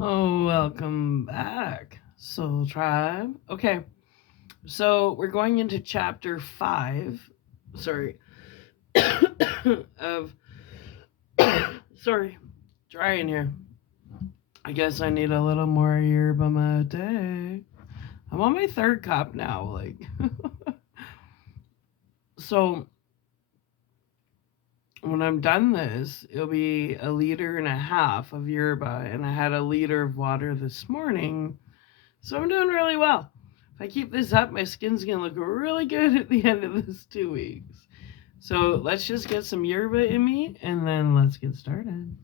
Oh, welcome back, Soul Tribe. Okay, so we're going into chapter 5. Sorry. of. Sorry, dry in here. I guess I need a little more yerba mate. I'm on my third cup now. So when I'm done this, it'll be a liter and a half of yerba, and I had a liter of water this morning. So I'm doing really well. If I keep this up, my skin's gonna look really good at the end of this 2 weeks. So let's just get some yerba in me and then let's get started.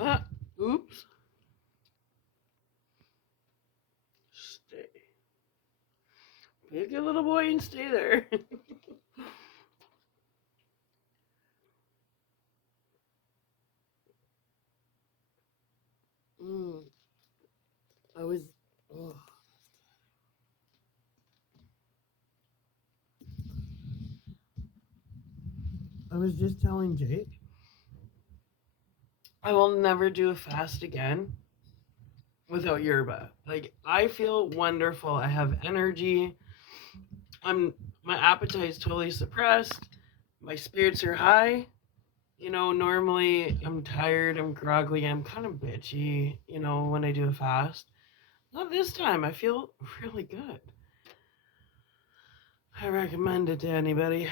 Ah, oops. Stay. Be a good little boy and stay there. mm, I was. Oh. I was just telling Jake I will never do a fast again without yerba. I feel wonderful. I have energy. I'm my appetite is totally suppressed. My spirits are high. Normally I'm tired, I'm groggy, I'm kind of bitchy, when I do a fast. Not this time. I feel really good. I recommend it to anybody.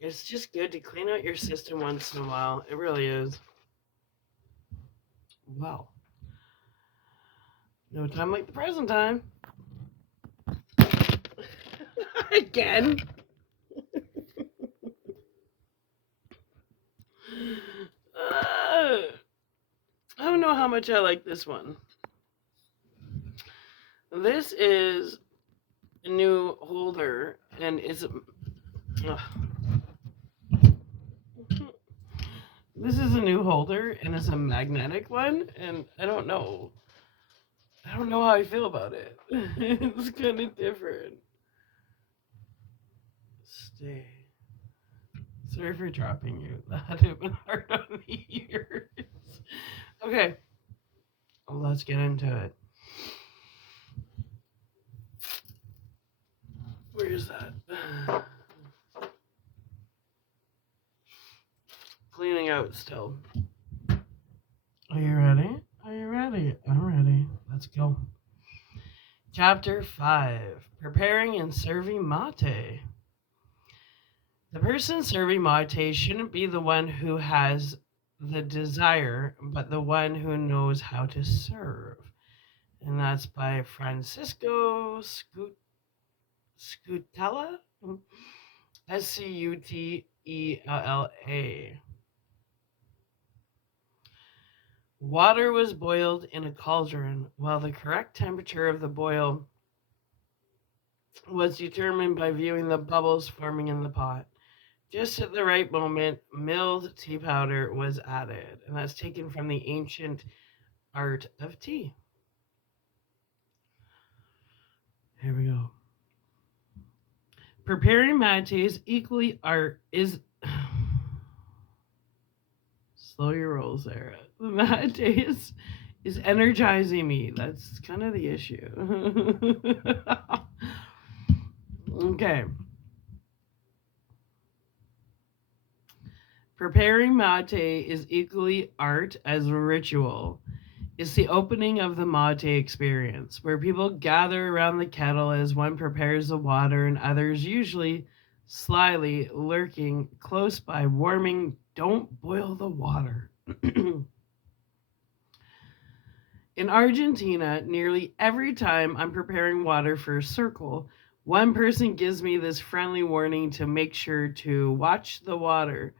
It's just good to clean out your system once in a while. It really is. Well, no time like the present time. Again. I don't know how much I like this one. This is a new holder, and this is a new holder, and it's a magnetic one, and I don't know. I don't know how I feel about it. It's kind of different. Stay. Sorry for dropping you. That had been hard on the ears. Okay, let's get into it. Where's that? Cleaning out still. Are you ready? Are you ready? I'm ready. Let's go. Chapter 5 Preparing and Serving Mate. The person serving mate shouldn't be the one who has the desire, but the one who knows how to serve. And that's by Francisco Scutella? Scutella. Water was boiled in a cauldron, while the correct temperature of the boil was determined by viewing the bubbles forming in the pot. Just at the right moment, milled tea powder was added, and that's taken from the ancient art of tea. Here we go. Preparing mate is equally art is slow your rolls there. The mate is energizing me. That's kind of the issue. Okay. Preparing mate is equally art as a ritual. It's the opening of the mate experience, where people gather around the kettle as one prepares the water and others, usually slyly lurking close by, warming, don't boil the water. In Argentina, nearly every time I'm preparing water for a circle, one person gives me this friendly warning to make sure to watch the water.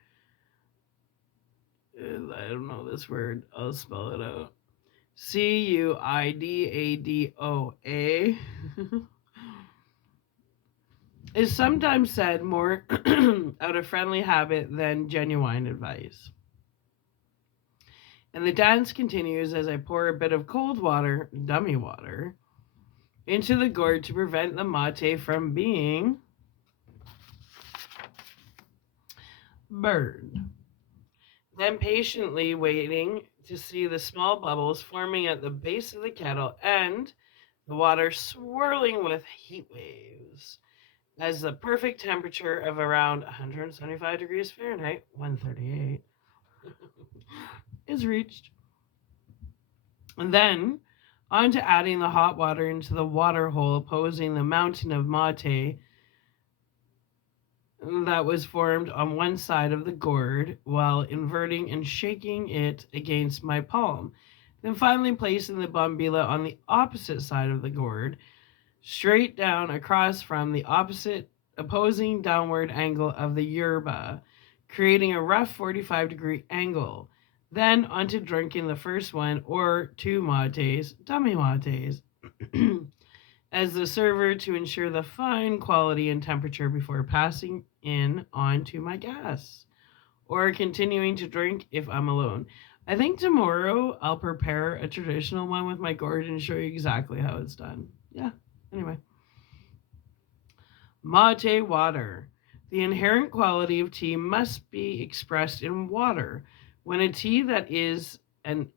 I don't know this word. I'll spell it out. Cuidadoa is sometimes said more out of friendly habit than genuine advice. And the dance continues as I pour a bit of cold water, dummy water, into the gourd to prevent the mate from being burned. then patiently waiting to see the small bubbles forming at the base of the kettle and the water swirling with heat waves as the perfect temperature of around 175 degrees Fahrenheit, 138, is reached. And then on to adding the hot water into the water hole opposing the mountain of mate that was formed on one side of the gourd while inverting and shaking it against my palm. Then finally placing the bombilla on the opposite side of the gourd, straight down across from the opposing downward angle of the yerba, creating a rough 45-degree angle. Then onto drinking the first one or two mates, dummy mates, as the server to ensure the fine quality and temperature before passing in on to my guests or continuing to drink if I'm alone. I think tomorrow I'll prepare a traditional one with my gourd and show you exactly how it's done. Yeah, anyway. Mate water. The inherent quality of tea must be expressed in water. When a tea that is an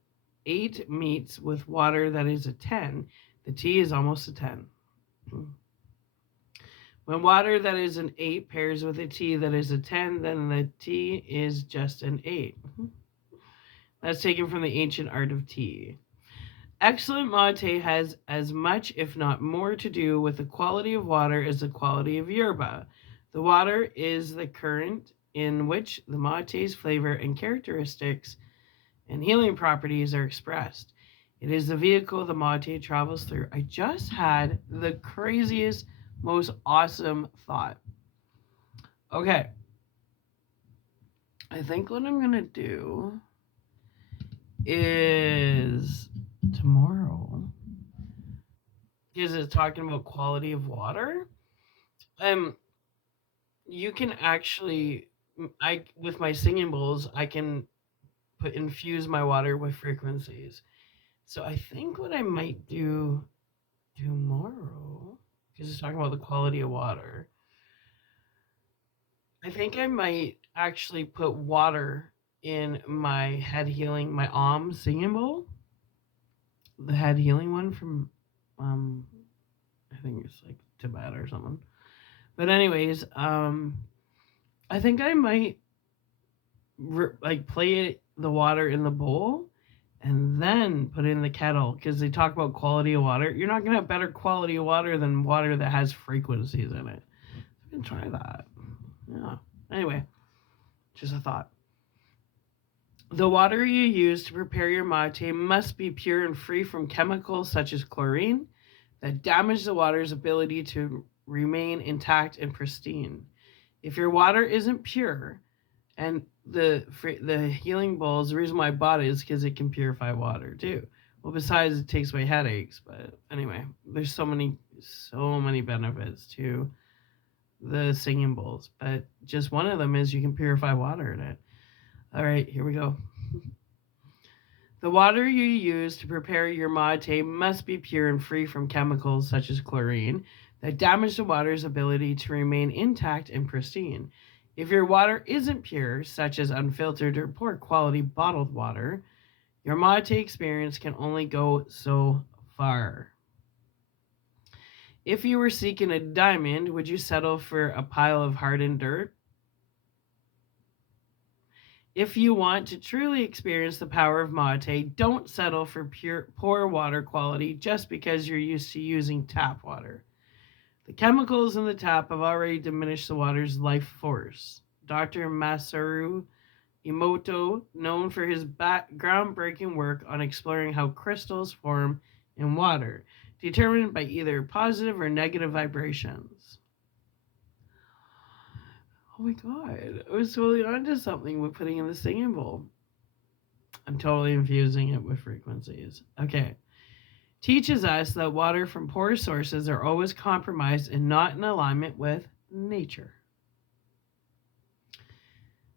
8 meets with water that is a 10, the tea is almost a 10. When water that is an 8 pairs with a tea that is a 10, then the tea is just an 8. That's taken from the ancient art of tea. Excellent mate has as much, if not more, to do with the quality of water as the quality of yerba. The water is the current in which the mate's flavor and characteristics and healing properties are expressed. It is the vehicle the mate travels through. I just had the craziest, most awesome thought. Okay. I think what I'm going to do is tomorrow, because it's talking about quality of water, you can actually, with my singing bowls, I can infuse my water with frequencies. So I think what I might do tomorrow, because it's talking about the quality of water, I think I might actually put water in my my singing bowl, the head healing one from, I think it's like Tibet or something. But anyways, I think I might play the water in the bowl and then put it in the kettle, because they talk about quality of water. You're not gonna have better quality of water than water that has frequencies in it. You can try that. Yeah. Anyway, just a thought. The water you use to prepare your mate must be pure and free from chemicals such as chlorine that damage the water's ability to remain intact and pristine. If your water isn't pure, and the healing bowls, the reason why I bought it is because it can purify water too. Well, besides it takes away headaches, but anyway, there's so many benefits to the singing bowls. But just one of them is you can purify water in it. All right, here we go. The water you use to prepare your mate must be pure and free from chemicals such as chlorine that damage the water's ability to remain intact and pristine. If your water isn't pure, such as unfiltered or poor quality bottled water, your mate experience can only go so far. If you were seeking a diamond, would you settle for a pile of hardened dirt? If you want to truly experience the power of mate, don't settle for poor water quality just because you're used to using tap water. The chemicals in the tap have already diminished the water's life force. Dr. Masaru Emoto, known for his groundbreaking work on exploring how crystals form in water, determined by either positive or negative vibrations. Oh my god, I was totally onto something with putting in the singing bowl. I'm totally infusing it with frequencies. Okay. Teaches us that water from poor sources are always compromised and not in alignment with nature.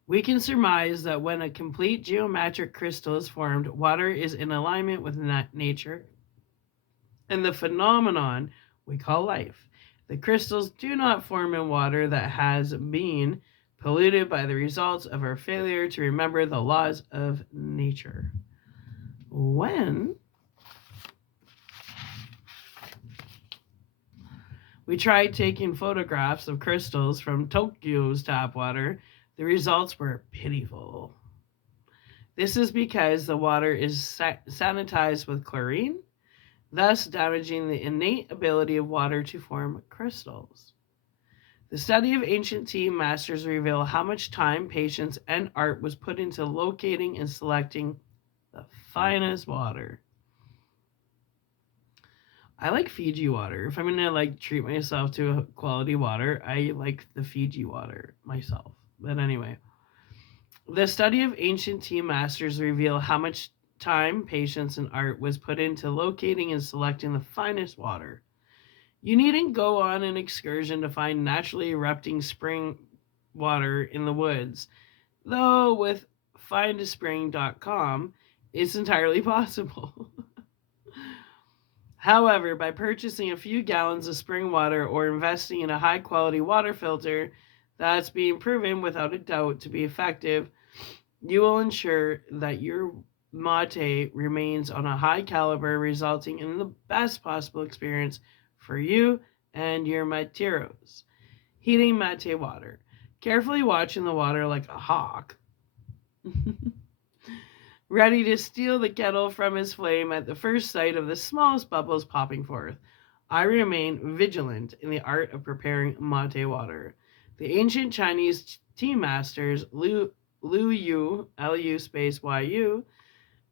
We can surmise that when a complete geometric crystal is formed, water is in alignment with nature and the phenomenon we call life. The crystals do not form in water that has been polluted by the results of our failure to remember the laws of nature. When we tried taking photographs of crystals from Tokyo's tap water, the results were pitiful. This is because the water is sanitized with chlorine, thus damaging the innate ability of water to form crystals. The study of ancient tea masters reveal how much time, patience, and art was put into locating and selecting the finest water. I like Fiji water. If I'm gonna treat myself to quality water, I like the Fiji water myself. But anyway, the study of ancient tea masters reveal how much time, patience, and art was put into locating and selecting the finest water. You needn't go on an excursion to find naturally erupting spring water in the woods, though with findaspring.com, it's entirely possible. However, by purchasing a few gallons of spring water or investing in a high-quality water filter that's being proven without a doubt to be effective, you will ensure that your mate remains on a high caliber, resulting in the best possible experience for you and your materos. Heating mate water. Carefully watching the water like a hawk, ready to steal the kettle from his flame at the first sight of the smallest bubbles popping forth. I remain vigilant in the art of preparing mate water. The ancient Chinese tea masters Lu Yu, Lu space Yu,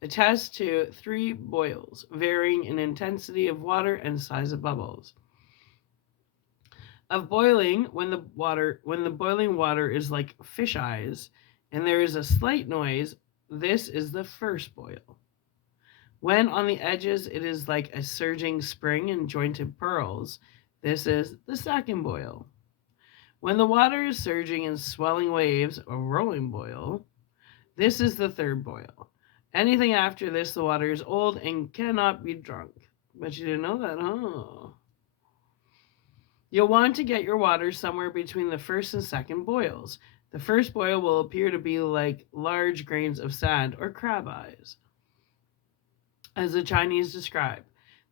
attest to 3 boils, varying in intensity of water and size of bubbles. Of boiling, when the boiling water is like fish eyes, and there is a slight noise, this is the first boil. When on the edges it is like a surging spring and jointed pearls, this is the second boil. When the water is surging in swelling waves, a rolling boil, this is the third boil. Anything after this, the water is old and cannot be drunk. But you didn't know that, huh? You'll want to get your water somewhere between the first and second boils. The first boil will appear to be like large grains of sand or crab eyes, as the Chinese describe.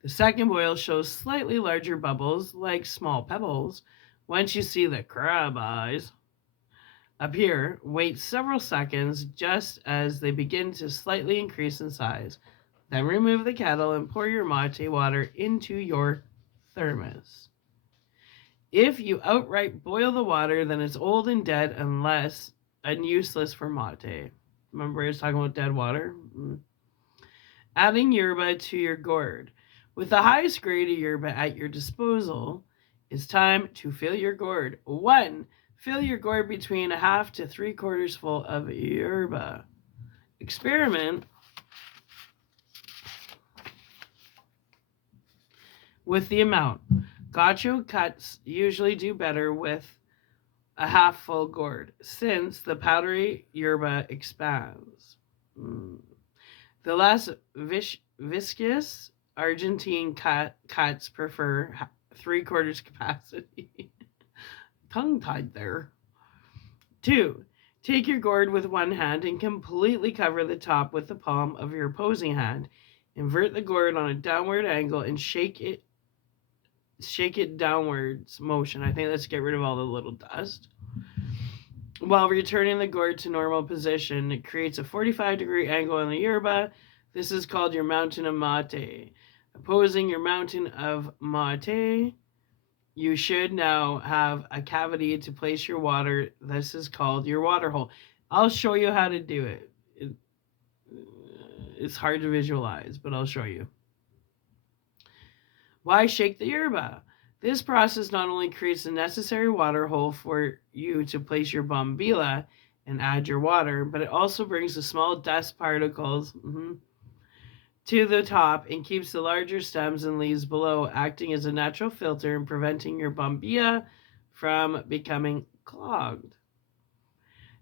The second boil shows slightly larger bubbles, like small pebbles. Once you see the crab eyes appear, wait several seconds just as they begin to slightly increase in size. Then remove the kettle and pour your mate water into your thermos. If you outright boil the water, then it's old and dead and useless for mate. Remember I was talking about dead water? Adding yerba to your gourd. With the highest grade of yerba at your disposal, it's time to fill your gourd. 1. Fill your gourd between a half to 3/4 full of yerba. Experiment with the amount. Gotcho cuts usually do better with a half full gourd, since the powdery yerba expands. The less viscous Argentine cuts prefer 3/4 capacity. Tongue-tied there. 2. Take your gourd with one hand and completely cover the top with the palm of your opposing hand. Invert the gourd on a downward angle and shake it downwards motion. I think that's to get rid of all the little dust. While returning the gourd to normal position, it creates a 45-degree angle on the yerba. This is called your mountain of mate. Opposing your mountain of mate, you should now have a cavity to place your water. This is called your water hole. I'll show you how to do it. It's hard to visualize, but I'll show you. Why shake the yerba? This process not only creates the necessary water hole for you to place your bombilla and add your water, but it also brings the small dust particles to the top and keeps the larger stems and leaves below, acting as a natural filter and preventing your bombilla from becoming clogged.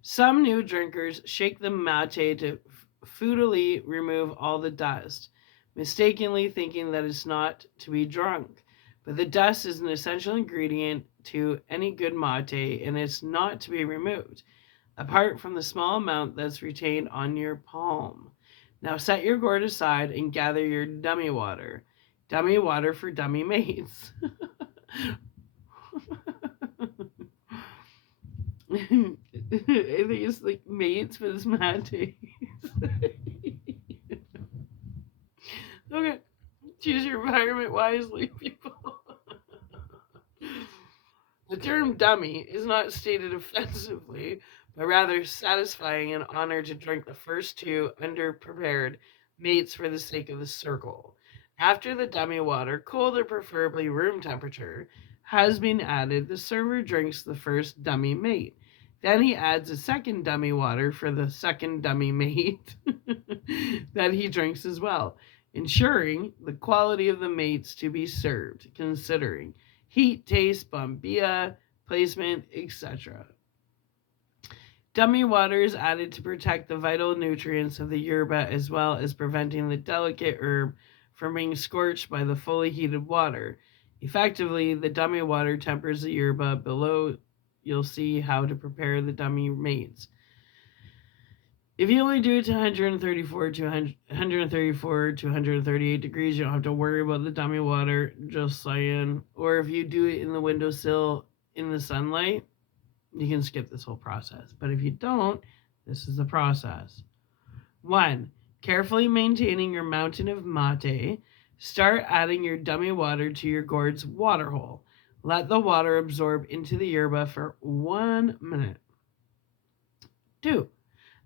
Some new drinkers shake the mate to futilely remove all the dust, mistakenly thinking that it's not to be drunk. But the dust is an essential ingredient to any good mate, and it's not to be removed, apart from the small amount that's retained on your palm. Now set your gourd aside and gather your dummy water. Dummy water for dummy mates. I think it's like mates, but it's mates. Okay. Choose your environment wisely, people. The term dummy is not stated offensively, but rather satisfying an honor to drink the first two underprepared mates for the sake of the circle. After the dummy water, cold or preferably room temperature, has been added, the server drinks the first dummy mate. Then he adds a second dummy water for the second dummy mate that he drinks as well, ensuring the quality of the mates to be served, considering heat, taste, bombilla, placement, etc. Dummy water is added to protect the vital nutrients of the yerba as well as preventing the delicate herb from being scorched by the fully heated water. Effectively, the dummy water tempers the yerba. Below, you'll see how to prepare the dummy mates. If you only do it to 134 to 138 degrees, you don't have to worry about the dummy water, just saying. Or if you do it in the windowsill in the sunlight, you can skip this whole process. But if you don't, this is the process. 1. Carefully maintaining your mountain of mate. Start adding your dummy water to your gourd's water hole. Let the water absorb into the yerba for 1 minute. 2.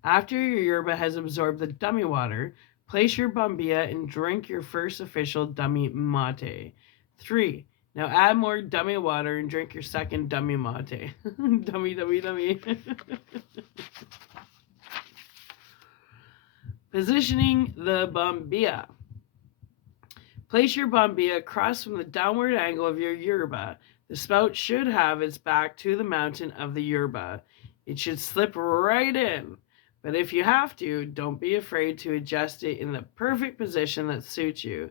After your yerba has absorbed the dummy water, place your bombilla and drink your first official dummy mate. 3. Now add more dummy water and drink your second dummy mate. Dummy. Positioning the bombilla. Place your bombilla across from the downward angle of your yerba. The spout should have its back to the mountain of the yerba. It should slip right in. But if you have to, don't be afraid to adjust it in the perfect position that suits you.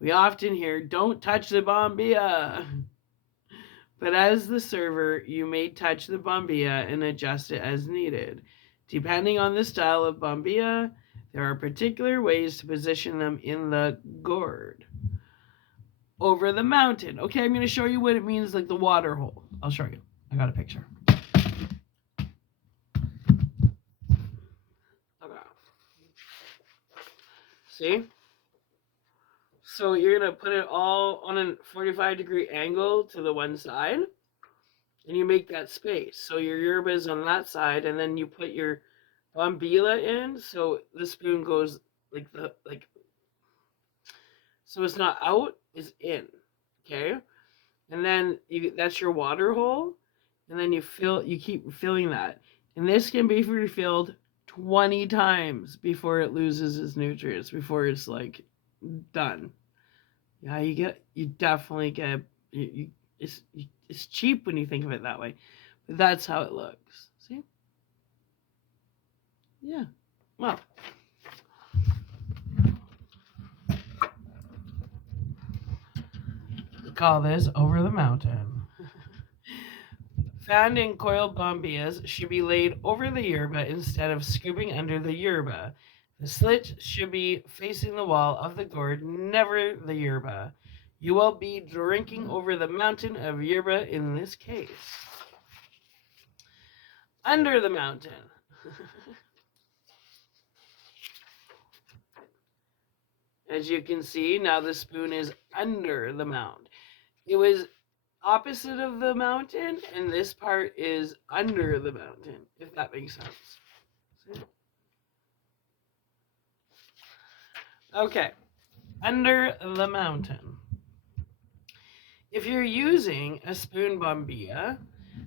We often hear, don't touch the bombilla. But as the server, you may touch the bombilla and adjust it as needed. Depending on the style of bombilla, there are particular ways to position them in the gourd. Over the mountain. Okay, I'm going to show you what it means, like the water hole. I'll show you. I got a picture. See? So you're going to put it all on a 45-degree angle to the one side, and you make that space. So your yerba is on that side, and then you put your bombilla in, so the spoon goes so it's not out, it's in. Okay? And then that's your water hole, and then you keep filling that. And this can be refilled 20 times before it loses its nutrients, before it's like done. Yeah, you definitely get it's cheap when you think of it that way, but that's how it looks. See? Yeah. Well, we call this over the mountain. Fan and coiled bombillas should be laid over the yerba instead of scooping under the yerba. The slit should be facing the wall of the gourd, never the yerba. You will be drinking over the mountain of yerba in this case. Under the mountain. As you can see, now the spoon is under the mound. It was opposite of the mountain, and this part is under the mountain, if that makes sense. Okay, under the mountain. If you're using a spoon bombilla,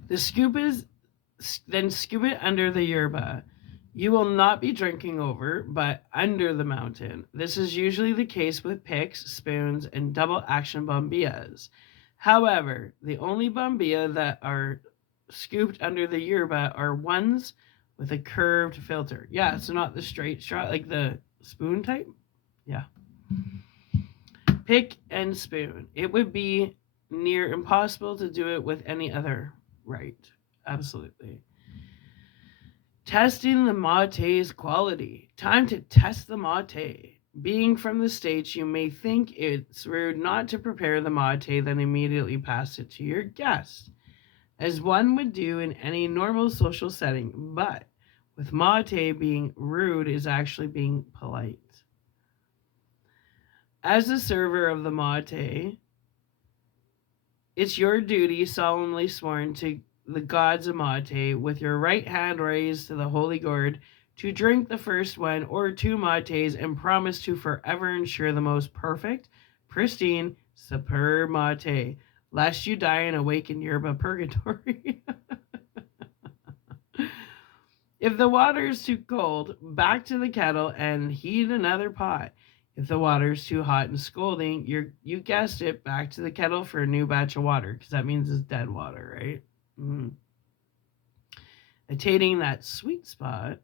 then scoop it under the yerba. You will not be drinking over, but under the mountain. This is usually the case with picks, spoons, and double action bombillas. However, the only bombilla that are scooped under the yerba are ones with a curved filter. Yeah, so not the straight straw, like the spoon type. Yeah. Pick and spoon. It would be near impossible to do it with any other. Right. Absolutely. Testing the mate's quality. Time to test the mate. Being from the States, you may think it's rude not to prepare the mate, then immediately pass it to your guest, as one would do in any normal social setting. But with mate, being rude is actually being polite. As the server of the mate, it's your duty, solemnly sworn to the gods of mate, with your right hand raised to the holy gourd, to drink the first one or two mates and promise to forever ensure the most perfect, pristine, superb mate, lest you die and awake in yerba purgatory. If the water is too cold, back to the kettle and heat another pot. If the water is too hot and scalding, you guessed it, back to the kettle for a new batch of water, because that means it's dead water, right? Attaining that sweet spot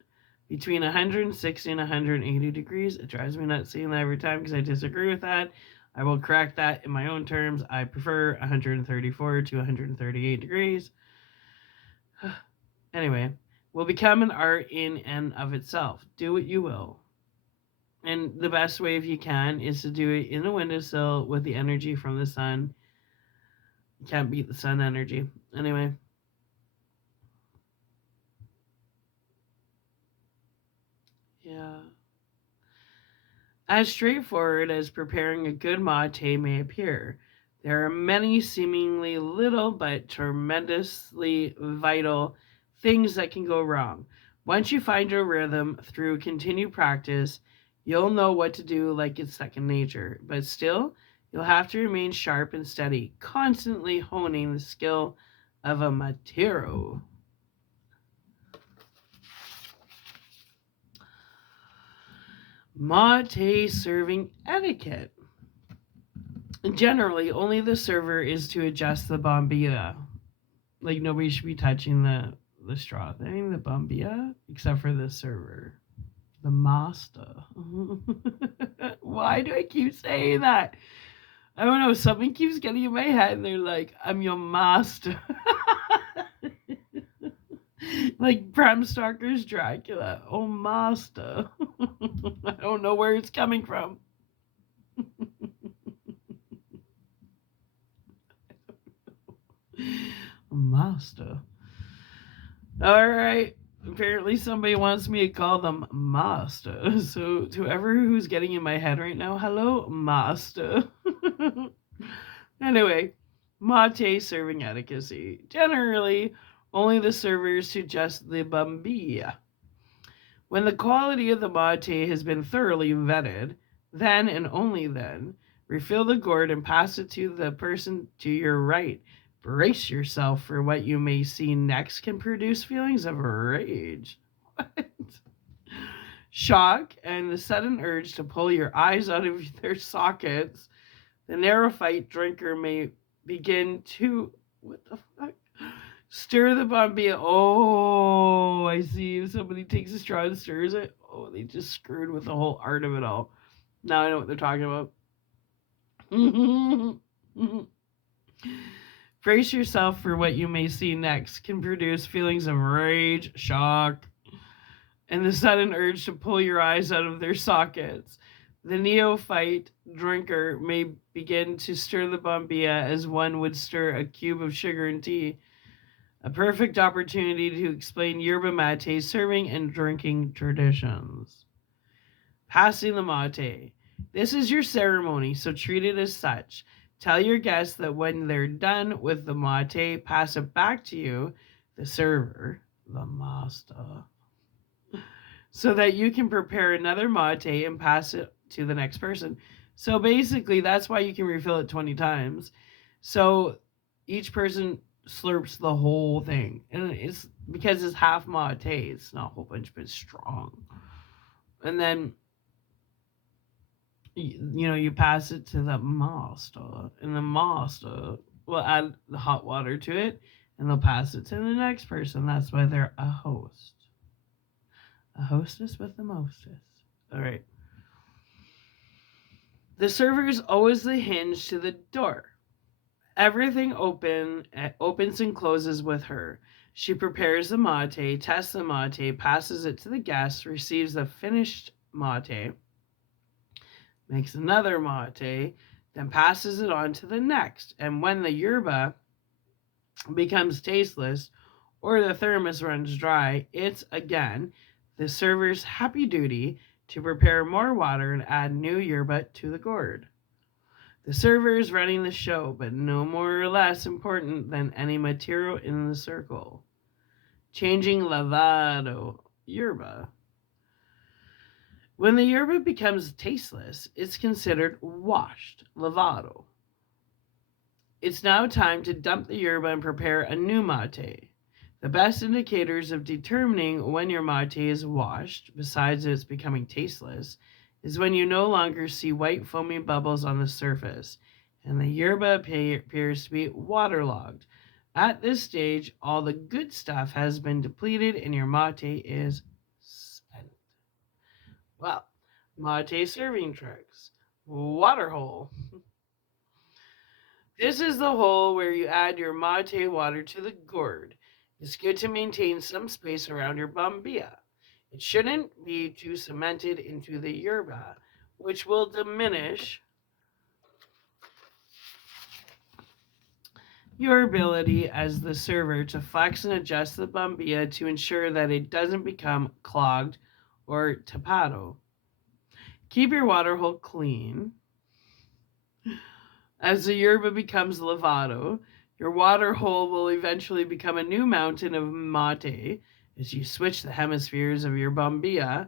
between 160 and 180 degrees. It drives me nuts seeing that every time because I disagree with that. I will correct that in my own terms. I prefer 134 to 138 degrees. Anyway, will become an art in and of itself. Do what you will. And the best way, if you can, is to do it in a windowsill with the energy from the sun. You can't beat the sun energy. Anyway. Yeah. As straightforward as preparing a good mate may appear, there are many seemingly little but tremendously vital things that can go wrong. Once you find your rhythm through continued practice, you'll know what to do like it's second nature. But still, you'll have to remain sharp and steady, constantly honing the skill of a matero. Mate serving etiquette. Generally, only the server is to adjust the bombilla. Like, nobody should be touching the straw thing, the bombilla, except for the server. The master. Why do I keep saying that? I don't know. Something keeps getting in my head, and they're like, I'm your master. Like Bram Stoker's Dracula. Oh, master. I don't know where it's coming from. Master. All right. Apparently, somebody wants me to call them Master. So, to whoever who's getting in my head right now, hello, Master. Anyway, mate serving etiquette. Generally, only the servers suggest the bombilla. When the quality of the mate has been thoroughly vetted, then and only then, refill the gourd and pass it to the person to your right. Brace yourself for what you may see next can produce feelings of rage. What? Shock and the sudden urge to pull your eyes out of their sockets. The neophyte drinker may begin to, what the fuck? Stir the bombilla. Oh, I see. If somebody takes a straw and stirs it, oh, they just screwed with the whole art of it all. Now I know what they're talking about. Brace yourself for what you may see next can produce feelings of rage, shock, and the sudden urge to pull your eyes out of their sockets. The neophyte drinker may begin to stir the bombilla as one would stir a cube of sugar and tea. A perfect opportunity to explain yerba mate serving and drinking traditions. Passing the mate. This is your ceremony, so treat it as such. Tell your guests that when they're done with the mate, pass it back to you, the server, the master, so that you can prepare another mate and pass it to the next person. So basically, that's why you can refill it 20 times. So each person slurps the whole thing. And it's because it's half mate. It's not a whole bunch, but it's strong. And then you pass it to the master, and the master will add the hot water to it, and they'll pass it to the next person. That's why they're a host. A hostess with the mostest. All right. The server is always the hinge to the door. Everything opens and closes with her. She prepares the mate, tests the mate, passes it to the guest, receives the finished mate, makes another mate, then passes it on to the next. And when the yerba becomes tasteless or the thermos runs dry, it's again the server's happy duty to prepare more water and add new yerba to the gourd. The server is running the show, but no more or less important than any material in the circle. Changing lavado yerba. When the yerba becomes tasteless, it's considered washed, lavado. It's now time to dump the yerba and prepare a new mate. The best indicators of determining when your mate is washed, besides its becoming tasteless, is when you no longer see white foamy bubbles on the surface, and the yerba appears to be waterlogged. At this stage, all the good stuff has been depleted and your mate is spent. Well, mate serving tricks. Water hole. This is the hole where you add your mate water to the gourd. It's good to maintain some space around your bombilla. It shouldn't be too cemented into the yerba, which will diminish your ability as the server to flex and adjust the bombilla to ensure that it doesn't become clogged or tapado. Keep your water hole clean. As the yerba becomes lavado, your water hole will eventually become a new mountain of mate as you switch the hemispheres of your bombilla.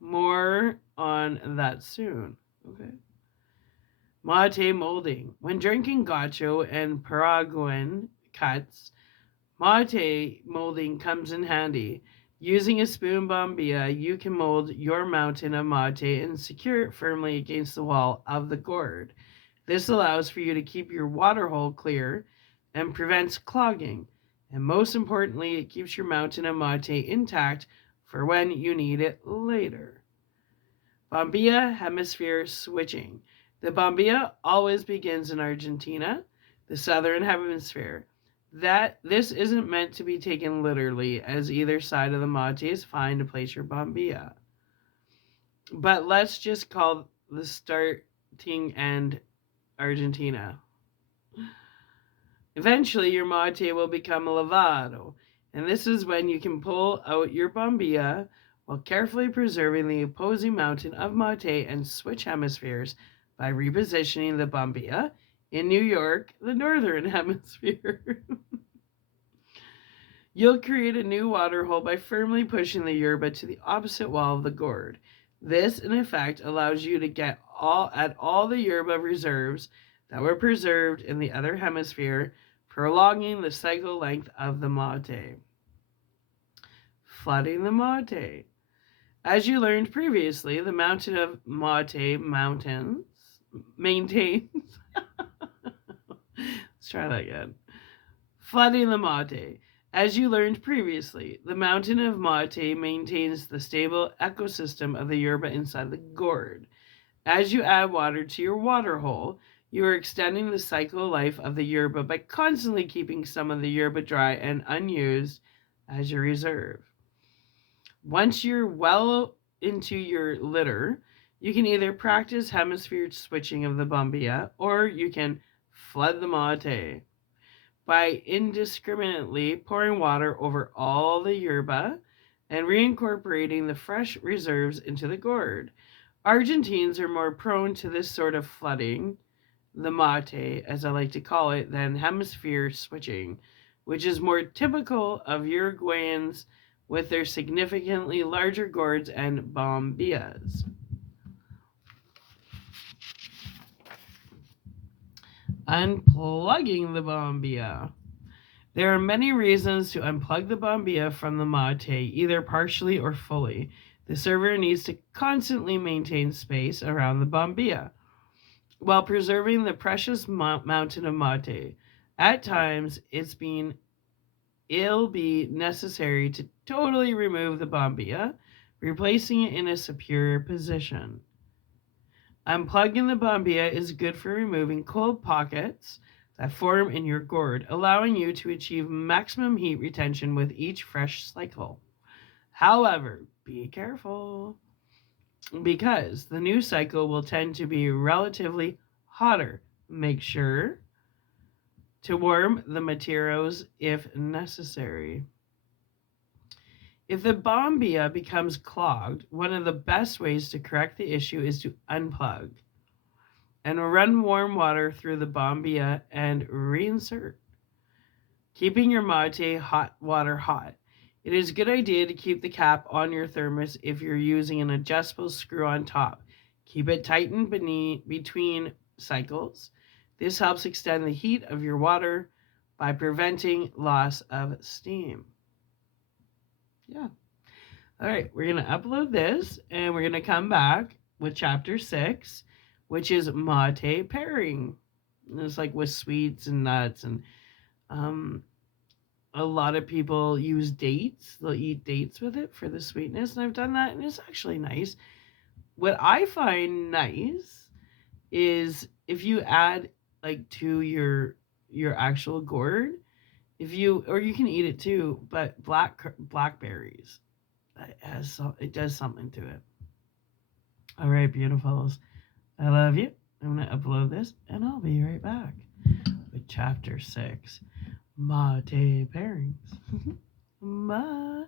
More on that soon. Okay. Mate molding. When drinking gaucho and Paraguayan cuts, mate molding comes in handy. Using a spoon bombilla, you can mold your mountain of mate and secure it firmly against the wall of the gourd. This allows for you to keep your water hole clear and prevents clogging. And most importantly, it keeps your mountain of mate intact for when you need it later. Bombilla hemisphere switching. The bombilla always begins in Argentina, the southern hemisphere. This isn't meant to be taken literally, as either side of the mate is fine to place your bombilla. But let's just call the starting end Argentina. Eventually, your mate will become lavado, and this is when you can pull out your bombilla while carefully preserving the opposing mountain of mate and switch hemispheres by repositioning the bombilla in New York, the northern hemisphere. You'll create a new water hole by firmly pushing the yerba to the opposite wall of the gourd. This, in effect, allows you to get at all the yerba reserves that were preserved in the other hemisphere, prolonging the cycle length of the mate. Flooding the mate. As you learned previously, the mountain of mate maintains. Let's try that again. Flooding the mate. As you learned previously, the mountain of mate maintains the stable ecosystem of the yerba inside the gourd. As you add water to your water hole, you are extending the cycle life of the yerba by constantly keeping some of the yerba dry and unused as your reserve. Once you're well into your litter, you can either practice hemisphere switching of the bombilla, or you can flood the mate by indiscriminately pouring water over all the yerba and reincorporating the fresh reserves into the gourd. Argentines are more prone to this sort of flooding, the mate, as I like to call it, than hemisphere switching, which is more typical of Uruguayans with their significantly larger gourds and bombillas. Unplugging the bombilla. There are many reasons to unplug the bombilla from the mate, either partially or fully. The server needs to constantly maintain space around the bombilla while preserving the precious mountain of mate. At times, it'll be necessary to totally remove the bombilla, replacing it in a superior position. Unplugging the bombilla is good for removing cold pockets, that form in your gourd, allowing you to achieve maximum heat retention with each fresh cycle. However, be careful because the new cycle will tend to be relatively hotter. Make sure to warm the materials if necessary. If the bombia becomes clogged, one of the best ways to correct the issue is to unplug and run warm water through the bombia and reinsert, keeping your mate hot water hot. It is a good idea to keep the cap on your thermos if you're using an adjustable screw on top. Keep it tightened between cycles. This helps extend the heat of your water by preventing loss of steam. Yeah. All right, we're going to upload this and we're going to come back with chapter 6, which is mate pairing. And it's like with sweets and nuts, and a lot of people use dates. They'll eat dates with it for the sweetness, and I've done that, and it's actually nice. What I find nice is if you add like to your actual gourd, or you can eat it too, but blackberries, it does something to it. All right, beautifuls, I love you. I'm gonna upload this, and I'll be right back with chapter 6, mate pairings. Bye.